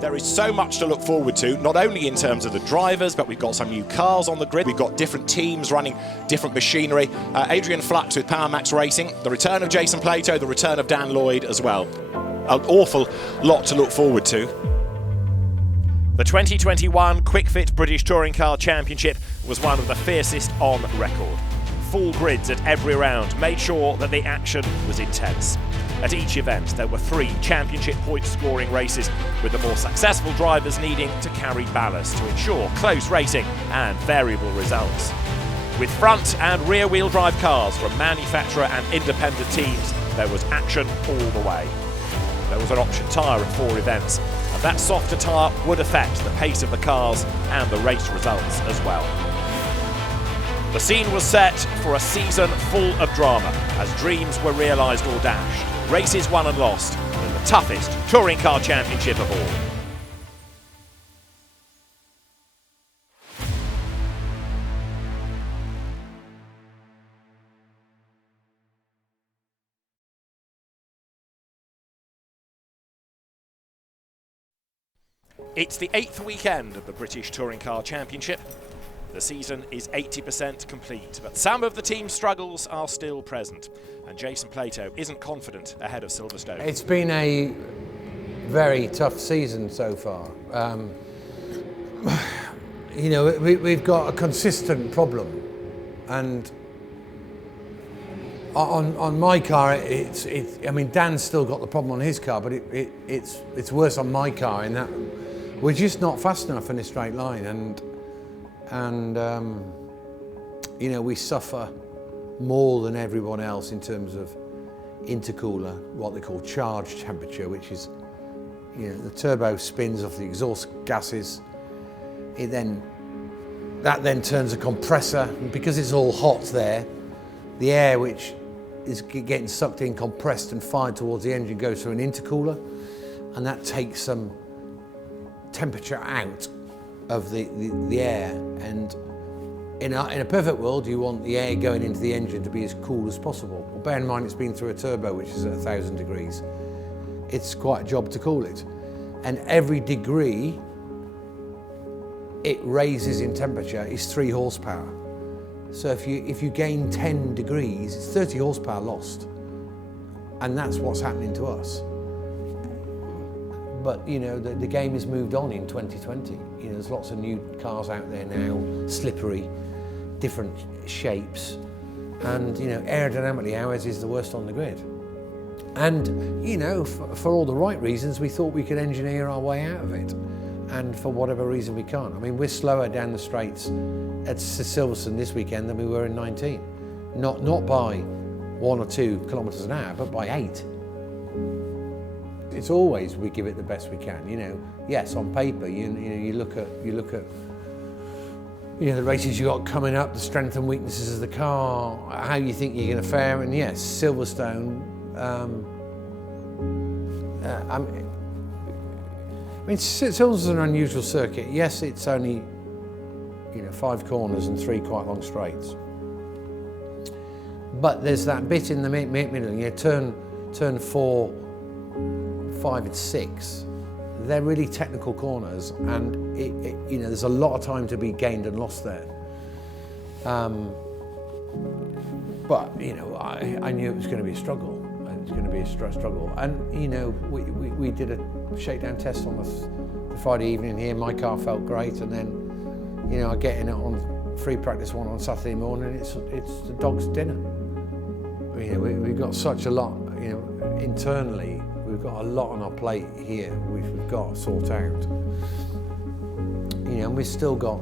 There is so much to look forward to, not only in terms of the drivers, but we've got some new cars on the grid. We've got different teams running different machinery. Adrian Flux with Power Max Racing, the return of Jason Plato, the return of Dan Lloyd as well. An awful lot to look forward to. The 2021 Quick Fit British Touring Car Championship was one of the fiercest on record. Full grids at every round made sure that the action was intense. At each event there were 3 championship point scoring races, with the more successful drivers needing to carry ballast to ensure close racing and variable results. With front and rear wheel drive cars from manufacturer and independent teams, there was action all the way. There was an option tyre at 4 events, and that softer tyre would affect the pace of the cars and the race results as well. The scene was set for a season full of drama as dreams were realised or dashed, races won and lost in the toughest touring car championship of all. It's the 8th weekend of the British Touring Car Championship. The season is 80% complete, but some of the team's struggles are still present, and Jason Plato isn't confident ahead of Silverstone. It's been a very tough season so far. You know, we've got a consistent problem, and on my car, I mean, Dan's still got the problem on his car, but it's worse on my car in that we're just not fast enough in a straight line, and you know, we suffer more than everyone else in terms of intercooler, what they call charge temperature, which is, you know, the turbo spins off the exhaust gases. That then turns a compressor, and because it's all hot there, the air which is getting sucked in, compressed and fired towards the engine goes through an intercooler, and that takes some temperature out of the air. And in a perfect world, you want the air going into the engine to be as cool as possible. Well, bear in mind it's been through a turbo which is at 1,000 degrees. It's quite a job to cool it, and every degree it raises in temperature is 3 horsepower. So if you gain 10 degrees, it's 30 horsepower lost, and that's what's happening to us. But you know, the game has moved on in 2020. You know, there's lots of new cars out there now, slippery, different shapes, and you know, aerodynamically ours is the worst on the grid. And you know, for all the right reasons, we thought we could engineer our way out of it, and for whatever reason we can't. I mean, we're slower down the straights at Silverstone this weekend than we were in 19. Not by 1 or 2 kilometres an hour, but by 8. It's always we give it the best we can, you know. Yes, on paper, you know, you look at you know, the races you got coming up, the strengths and weaknesses of the car, how you think you're going to fare, and yes, Silverstone. I mean, Silverstone's an unusual circuit. Yes, it's only, you know, 5 corners and 3 quite long straights, but there's that bit in the middle. You know, turn 4, 5 and 6, they're really technical corners, and you know, there's a lot of time to be gained and lost there. But you know, I knew it was going to be a struggle. It was going to be a struggle, and you know, we did a shakedown test on the Friday evening here. My car felt great, and then you know, I get in it on free practice 1 on Saturday morning. It's the dog's dinner. You know, we've got such a lot. You know, internally, we've got a lot on our plate here, which we've got to sort out. You know, and we've still got,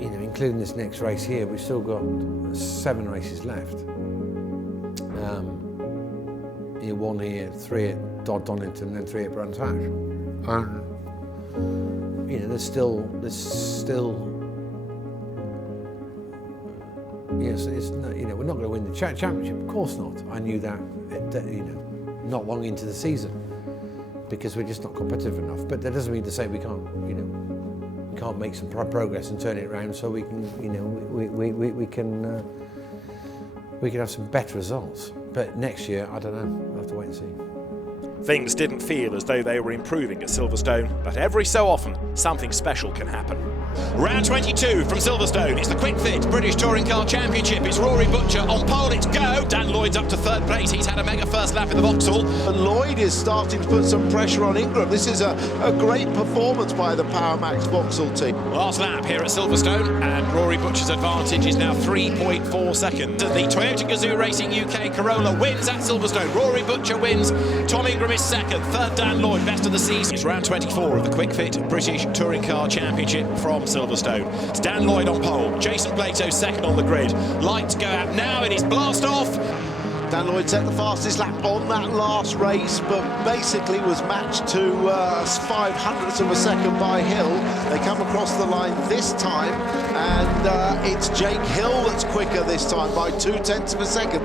you know, including this next race here, we've still got 7 races left. You know, 1 here, 3 at Donington, and then 3 at Brands Hatch. You know, there's still. Yes, it's not, you know, we're not going to win the championship. Of course not. I knew that, you know, not long into the season, because we're just not competitive enough. But that doesn't mean to say we can't, you know, we can't make some progress and turn it around, so we can, you know, we can have some better results. But next year, I don't know. We'll have to wait and see. Things didn't feel as though they were improving at Silverstone, but every so often, something special can happen. Round 22 from Silverstone. It's the Quick Fit British Touring Car Championship. It's Rory Butcher on pole. It's go. Dan Lloyd's up to third place. He's had a mega first lap in the Vauxhall. And Lloyd is starting to put some pressure on Ingram. This is a great performance by the Powermax Vauxhall team. Last lap here at Silverstone, and Rory Butcher's advantage is now 3.4 seconds. The Toyota Gazoo Racing UK Corolla wins at Silverstone. Rory Butcher wins. Tom Ingram is second. Third, Dan Lloyd, best of the season. It's round 24 of the Quick Fit British Touring Car Championship from Silverstone. It's Dan Lloyd on pole. Jason Plato second on the grid. Lights go out now. It is blast off. Dan Lloyd set the fastest lap on that last race, but basically was matched to 0.05 of a second by Hill. They come across the line this time, and it's Jake Hill that's quicker this time by 0.2 of a second.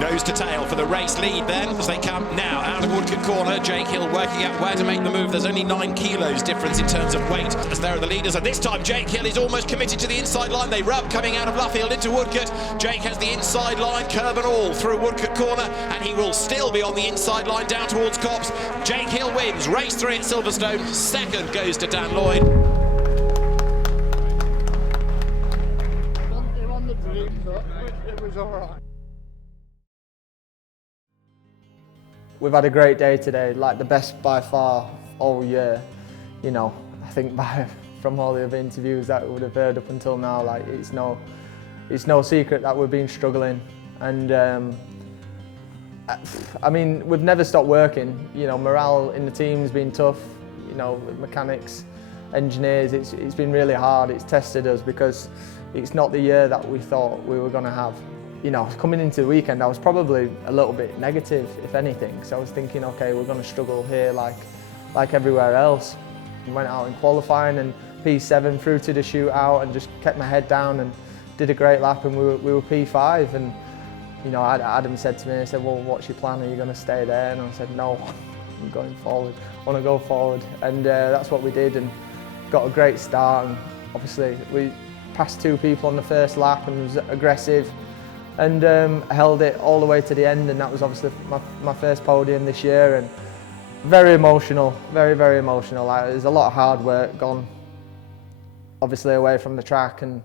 Nose to tail for the race lead then as they come now out of Woodcote Corner. Jake Hill working out where to make the move. There's only 9 kilos difference in terms of weight as they're the leaders, and this time Jake Hill is almost committed to the inside line. They rub coming out of Luffield into Woodcote. Jake has the inside line, curb and all, through Woodcote Corner, and he will still be on the inside line down towards Copse. Jake Hill wins race 3 at Silverstone. Second goes to Dan Lloyd. It was all right. We've had a great day today, like the best by far all year. You know, I think from all the other interviews that we would have heard up until now, like it's no secret that we've been struggling. And I mean, we've never stopped working. You know, morale in the team's been tough. You know, mechanics, engineers, it's been really hard. It's tested us because it's not the year that we thought we were going to have. You know, coming into the weekend, I was probably a little bit negative, if anything. So I was thinking, okay, we're going to struggle here like everywhere else. We went out in qualifying and P7 through to the shootout and just kept my head down and did a great lap, and we were P5. And you know, Adam said to me, he said, well, what's your plan? Are you going to stay there? And I said, no, I'm going forward. I want to go forward. And that's what we did, and got a great start. And obviously, we passed 2 people on the first lap and was aggressive. And held it all the way to the end, and that was obviously my first podium this year, and very emotional, very, very emotional. Like, there's a lot of hard work gone, obviously, away from the track, and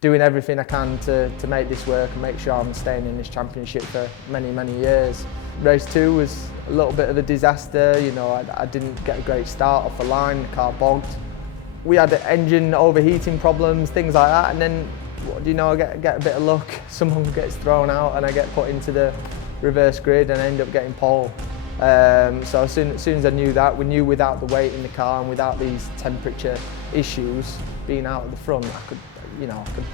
doing everything I can to make this work and make sure I'm staying in this championship for many, many years. Race 2 was a little bit of a disaster. You know, I didn't get a great start off the line, the car bogged. We had engine overheating problems, things like that, and then what do you know, I get a bit of luck, someone gets thrown out and I get put into the reverse grid and I end up getting pole. So as soon as I knew that, we knew without the weight in the car and without these temperature issues, being out at the front, I could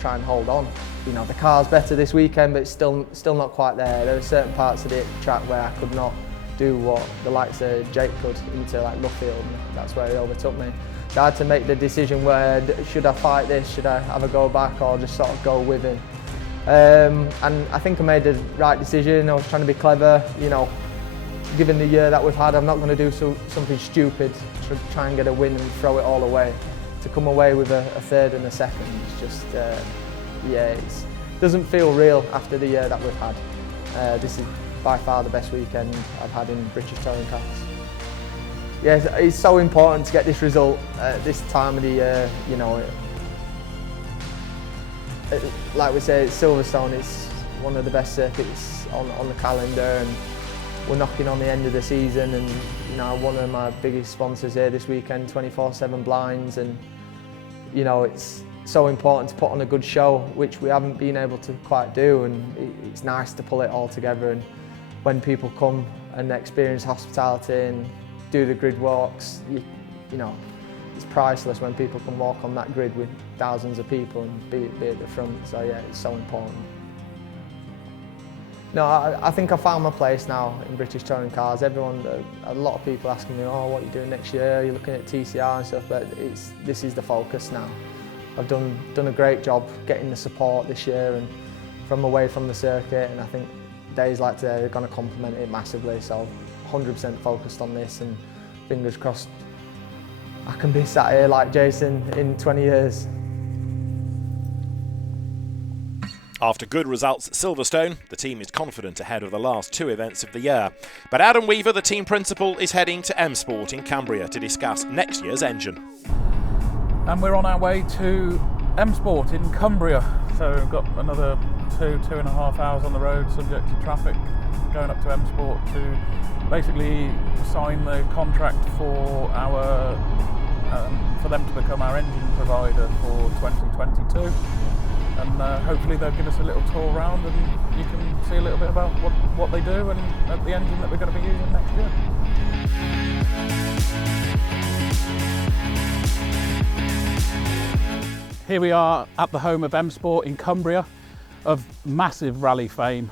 try and hold on. You know, the car's better this weekend, but it's still not quite there. There were certain parts of the track where I could not do what the likes of Jake could into like Luffield, and that's where he overtook me. So I had to make the decision where, should I fight this, should I have a go back, or just sort of go with him. And I think I made the right decision. I was trying to be clever, you know, given the year that we've had, I'm not going to do something stupid to try and get a win and throw it all away. To come away with a third and a second, it's just, yeah, it doesn't feel real after the year that we've had. This is by far the best weekend I've had in British touring cars. Yeah, it's so important to get this result at this time of the year. You know, like we say, Silverstone is one of the best circuits on the calendar, and we're knocking on the end of the season. And you know, one of my biggest sponsors here this weekend, 24/7 Blinds, and you know, it's so important to put on a good show, which we haven't been able to quite do. And it's nice to pull it all together. And when people come and experience hospitality and do the grid walks, you know, it's priceless when people can walk on that grid with thousands of people and be at the front. So yeah, it's so important. No, I think I found my place now in British touring cars. A lot of people asking me, oh, what are you doing next year? Are you looking at TCR and stuff? But this is the focus now. I've done a great job getting the support this year and from away from the circuit, and I think days like today are going to complement it massively. So 100% focused on this, and fingers crossed I can be sat here like Jason in 20 years. After good results at Silverstone, the team is confident ahead of the last 2 events of the year. But Adam Weaver, the team principal, is heading to M Sport in Cumbria to discuss next year's engine. And we're on our way to M Sport in Cumbria. So we've got another 2.5 hours on the road, subject to traffic, going up to M Sport to basically sign the contract for for them to become our engine provider for 2022. And hopefully they'll give us a little tour around and you can see a little bit about what they do and the engine that we're going to be using next year. Here we are at the home of M Sport in Cumbria, of massive rally fame.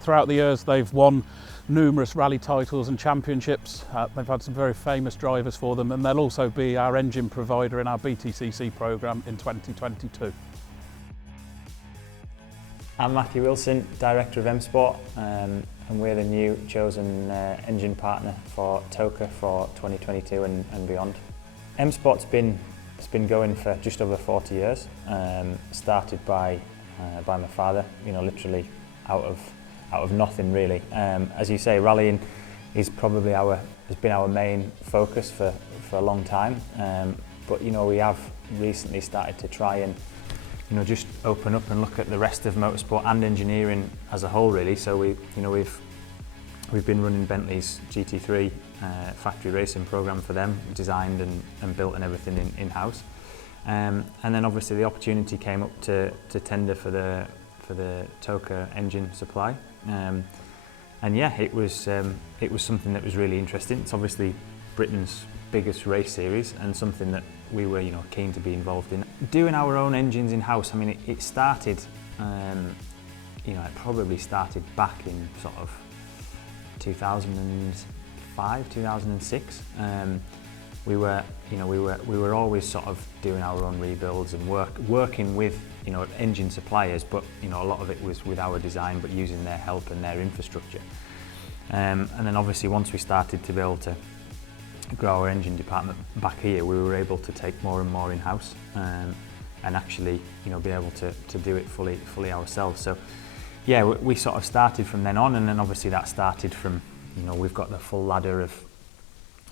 Throughout the years they've won numerous rally titles and championships. They've had some very famous drivers for them, and they'll also be our engine provider in our BTCC programme in 2022. I'm Matthew Wilson, Director of M Sport, and we're the new chosen engine partner for TOCA for 2022 and beyond. M Sport's been going for just over 40 years. Started by my father, literally out of nothing really. As you say, rallying is probably has been our main focus for a long time. But we have recently started to try and just open up and look at the rest of motorsport and engineering as a whole really. So we've been running Bentley's GT3 factory racing program for them, designed and built and everything in-house. And then obviously the opportunity came up to tender for the TOCA engine supply. And yeah, it was something that was really interesting. It's obviously Britain's biggest race series and something that we were keen to be involved in. Doing our own engines in-house, I mean it started, it probably started back in sort of 2005, 2006. We were always sort of doing our own rebuilds and working with engine suppliers, but a lot of it was with our design, but using their help and their infrastructure. And then obviously once we started to be able to grow our engine department back here, we were able to take more and more in-house and actually be able to do it fully ourselves. So yeah, we sort of started from then on, and then obviously that started from we've got the full ladder of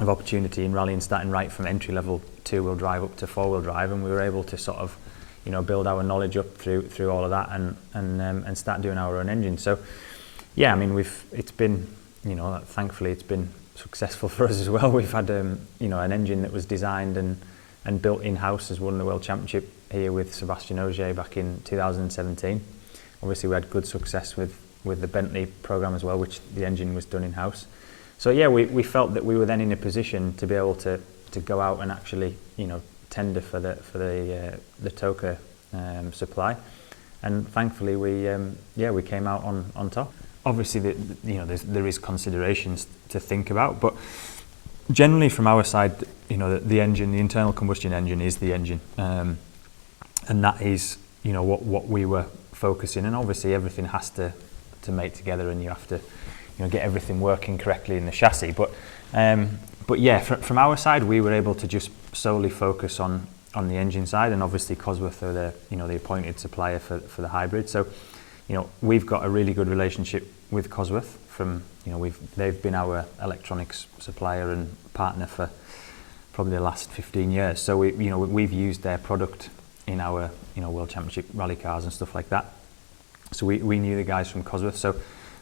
opportunity in rallying, starting right from entry-level 2-wheel drive up to 4-wheel drive, and we were able to sort of build our knowledge up through all of that and start doing our own engine. So yeah, I mean it's been thankfully it's been successful for us as well. We've had an engine that was designed and built in-house, has won the World Championship here with Sebastian Ogier back in 2017. Obviously we had good success with the Bentley program as well, which the engine was done in-house. So yeah, we felt that we were then in a position to be able to go out and actually tender for the TOCA supply, and thankfully we came out on top. Obviously there is considerations to think about, but generally from our side, the engine, the internal combustion engine is the engine, and that is what we were focusing. And obviously everything has to mate together, and you have to get everything working correctly in the chassis. But yeah, from our side, we were able to just solely focus on the engine side, and obviously Cosworth are the appointed supplier for the hybrid. So we've got a really good relationship with Cosworth. They've been our electronics supplier and partner for probably the last 15 years. So we've used their product in our World Championship rally cars and stuff like that. So we knew the guys from Cosworth. So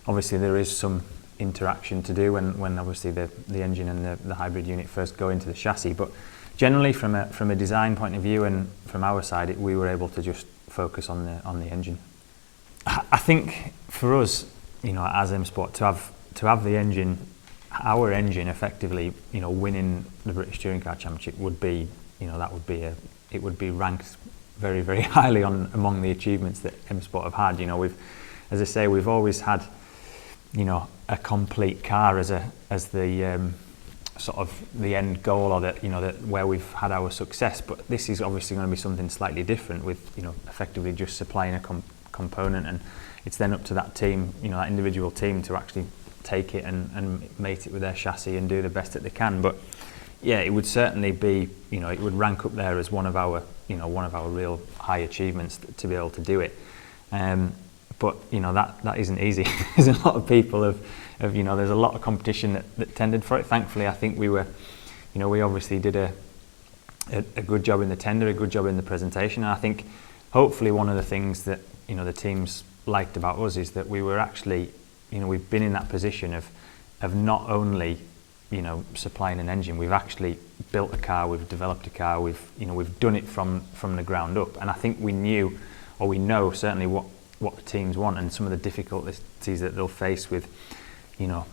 obviously there is some interaction to do when obviously the engine and the hybrid unit first go into the chassis. But generally from a design point of view and from our side, we were able to just focus on the engine. I think for us, as M Sport, to have the engine, our engine effectively, winning the British Touring Car Championship would be, it would be ranked very, very highly among the achievements that M Sport have had. As I say, we've always had, a complete car as the sort of the end goal, or that where we've had our success. But this is obviously going to be something slightly different, with effectively just supplying a component, and it's then up to that team, that individual team, to actually take it and mate it with their chassis and do the best that they can. But yeah, it would certainly be, it would rank up there as one of our real high achievements to be able to do it. but you know that isn't easy. There's a lot of people you know, there's a lot of competition that tended for it. Thankfully, I think we obviously did a good job in the tender, a good job in the presentation, and I think hopefully one of the things that, you know, the teams liked about us is that we were actually, you know, we've been in that position of not only, you know, supplying an engine, we've actually built a car, we've developed a car, we've done it from the ground up, and I think we knew, or we know certainly what the teams want and some of the difficulties that they'll face with, you know,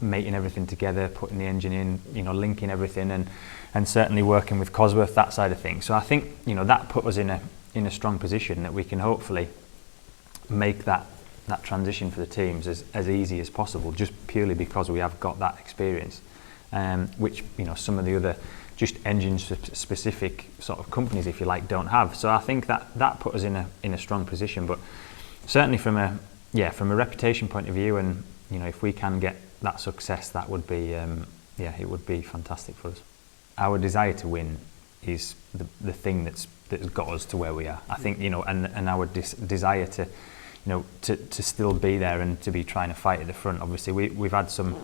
mating everything together, putting the engine in, you know, linking everything, and certainly working with Cosworth, that side of things. So I think, you know, that put us in a strong position that we can hopefully make that transition for the teams as easy as possible, just purely because we have got that experience, which, you know, some of the other just engine specific sort of companies, if you like, don't have. So I think that put us in a strong position. But certainly from a reputation point of view, and you know, if we can get that success, that would be it would be fantastic for us. Our desire to win is the thing that's got us to where we are. I think, you know, and our desire to, you know, to still be there and to be trying to fight at the front. Obviously, we've had some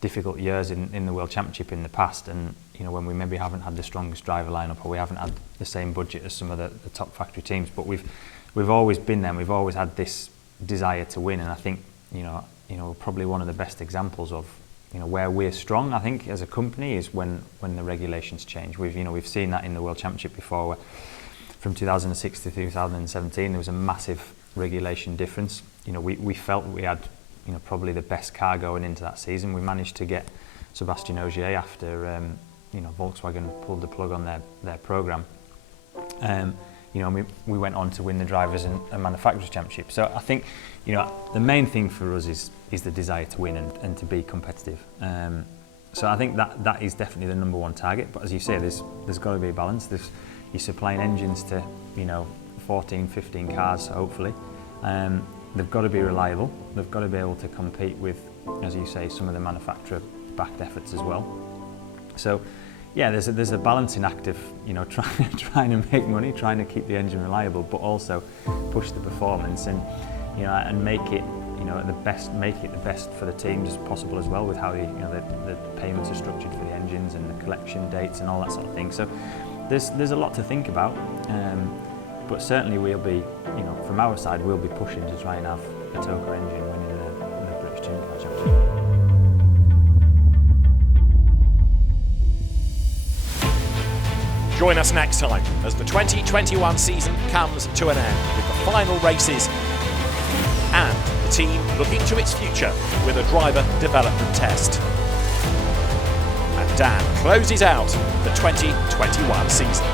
difficult years in the World Championship in the past, and you know, when we maybe haven't had the strongest driver lineup, or we haven't had the same budget as some of the top factory teams, but we've always been there. We've always had this desire to win, and I think, you know, probably one of the best examples of, you know, where we're strong, I think, as a company is when the regulations change. We've seen that in the World Championship before, where from 2006 to 2017 there was a massive regulation difference. You know, we felt we had, you know, probably the best car going into that season. We managed to get Sébastien Ogier after you know, Volkswagen pulled the plug on their program. You know, we went on to win the Drivers and Manufacturers Championship. So I think, you know, the main thing for us is the desire to win and to be competitive. So I think that is definitely the number one target. But as you say, there's got to be a balance. You're supplying engines to, you know, 14, 15 cars, hopefully. They've got to be reliable. They've got to be able to compete with, as you say, some of the manufacturer-backed efforts as well. So, yeah, there's a balancing act of, you know, trying to make money, trying to keep the engine reliable, but also push the performance and, you know, and make it, you know, the best for the teams as possible as well, with how the payments are structured for the engines and the collection dates and all that sort of thing. So there's a lot to think about, but certainly we'll be, you know, from our side, we'll be pushing to try and have a Toka engine winning the British Touring Car Championship. Join us next time as the 2021 season comes to an end with the final races and the team looking to its future with a driver development test. And Dan closes out the 2021 season.